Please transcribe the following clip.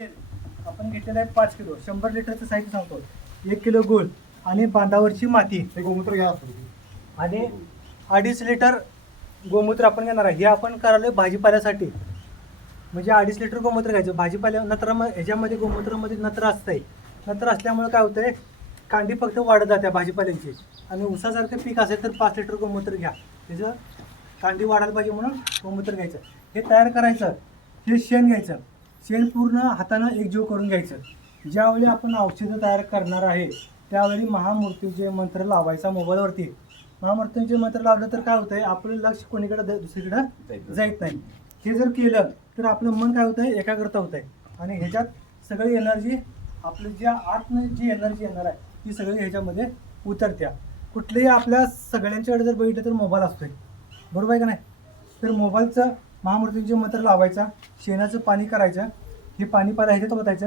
आपण घेतलेलं आहे 5 किलो, 100 लिटरचं साहित्य सांगतो. 1 किलो गूळ आणि बांधावरची माती, ते गोमूत्र घ्या आणि 2.5 लिटर गोमूत्र आपण घेणार आहे. हे आपण करायला भाजीपाल्यासाठी, म्हणजे 2.5 लिटर गोमूत्र घ्यायचं. भाजीपाल्या नत्र ह्याच्यामध्ये गोमूत्रामध्ये नत्र असतंय. नत्र असल्यामुळे काय होतंय, कांडी फक्त वाढत जाते भाजीपाल्यांची. आणि ऊसासारखं पीक असेल तर 5 लिटर गोमूत्र घ्या, त्याचं कांडी वाढायला पाहिजे म्हणून गोमूत्र घ्यायचं. हे तयार करायचं. हे शेण घ्यायचं. शेण पूर्ण हातानं एकजीव करून घ्यायचं. ज्यावेळी आपण औषधं तयार करणार आहे त्यावेळी महामृत्यूंजय मंत्र लावायचा मोबाईलवरती. महामृत्यूंजय मंत्र लावलं तर काय होतंय, आपलं लक्ष कोणीकडे दुसरीकडे जात नाही. हे जर केलं तर आपलं मन काय होतंय, एकाग्रता होत आहे. आणि ह्याच्यात सगळी एनर्जी, आपली ज्या आतनं जी एनर्जी येणार आहे ती सगळी ह्याच्यामध्ये उतरत्या. कुठलेही आपल्या सगळ्यांच्याकडे जर बघितलं तर मोबाईल असतोय, बरोबर आहे का नाही? तर मोबाईलचं महामृत्यूंजय मंत्र लावायचा, शेणाचं पाणी करायचं. हे पाणी पहिला ह्याच्यात ओतायचं.